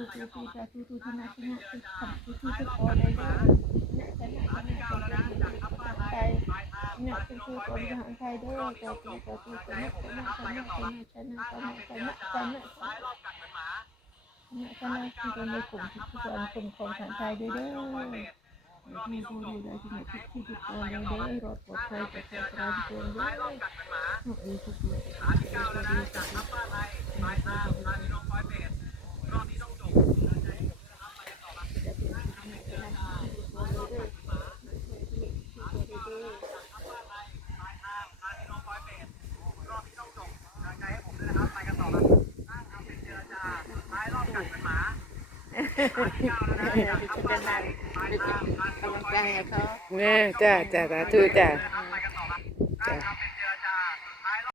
ธุธนาชนะทำทุกที่ทุกคนเลยนะชนะชนะชนะใจเนี่ยเป็นคือคนทางไทยด้วยตัวชนะชนะชนะชนะชนะชนะชนะชนะชนะที่ในกลุ่มทุกคนคนของทางไทยด้วยดูดูได้ที่ไหนทุกที่ทุกคนเลยด้วยรถปลอดภัยจากการเตือนด้วยดีทุกดีจะนั่งกำลังใจเขาเนี่ยจ้าจ้าสาธุจ้าจ้า